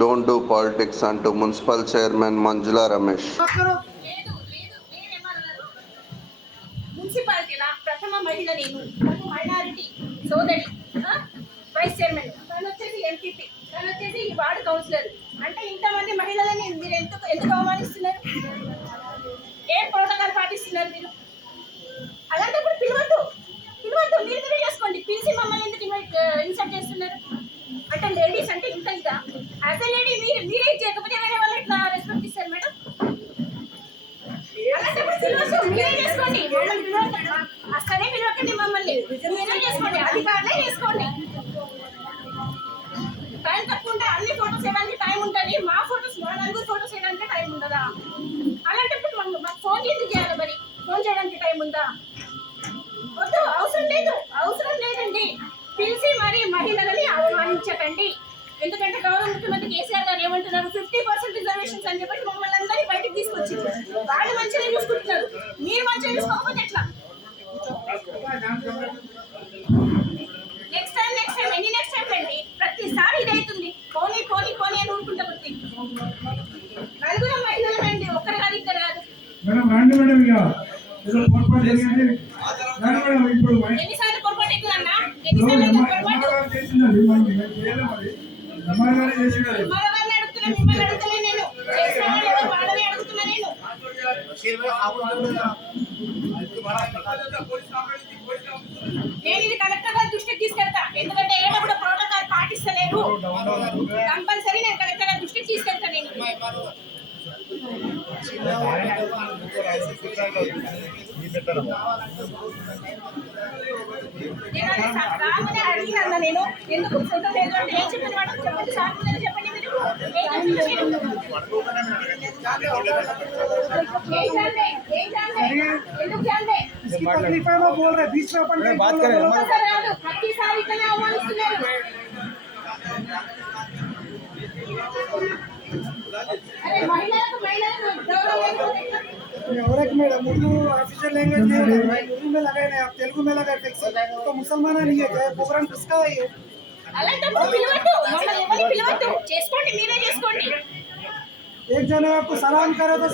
Don't do politics అంటూ municipal chairman Manjula Ramesh. లేదు ప్రథమ మహిళ నేను మైనారిటీ సోదరి వైస్ చైర్మన్. తను వచ్చేసి ఎంపీపీ తను వచ్చేసి ఈ వార్డు కౌన్సిలర్. అంటే ఇంతమంది మహిళలని మీరు ఎందుకు ఎందుకు వేయడానికి అలాంటప్పుడు మనం మాకు ఫోన్ చేసి చేయాలి మరి? ఫోన్ చేయడానికి టైం ఉందా? వద్దు అవసరం లేదు అవసరం లేదండి. పిలిచి మరి మహిళలని అవమానించకండి. ఎందుకంటే గౌరవ ముఖ్యమంత్రి కేసీఆర్ గారు ఏమంటున్నారు? ఫిఫ్టీ పర్సెంట్ రిజర్వేషన్స్ అని చెప్పి మమ్మల్ని అందరినీ బయటకు తీసుకొచ్చింది. వాళ్ళు మంచిగా చూసుకుంటున్నారు. మీరు మంచిగా చూసుకోకపోతే ఎట్లా? నెక్స్ట్ టైం నెక్స్ట్ టైం ఎన్ని నెక్స్ట్ టైం అండి? ప్రతిసారి ఇది అవుతుంది పోనీ పోనీ పోనీ అని ఊరుకుంటా రండి మేడం ఇక. ఏదో పొరపాటు జరిగింది. రండి మేడం ఇప్పుడు చేసిందండి చేసినది నేను ఇది కలెక్టర్ గారి దృష్టికి తీసుకెళ్తా. ఎందుకంటే ఏడ కూడా ప్రోటోకాల్ పాటిస్తలేరు. కంపల్సరీ నేను కలెక్టర్ గారి దృష్టికి తీసుకెళ్తా నేను. నేను ఎందుకు ఫోటో లేదు అంటే ఏం చెప్పిన మేడం చెప్పండి సార్ చెప్పండి మీరు బాత్ ప్రతిసారి ఇట్లనే అవమానిస్తున్నారు औरत में उर्दू ऑफिशियल लैंग्वेज नहीं होता है उर्दू में लगाए ना आप तेलुगु में लगाए टैक्स तो मुसलमान नहीं है प्रोग्राम किसका है ये एक जना आपको सलाम करे तो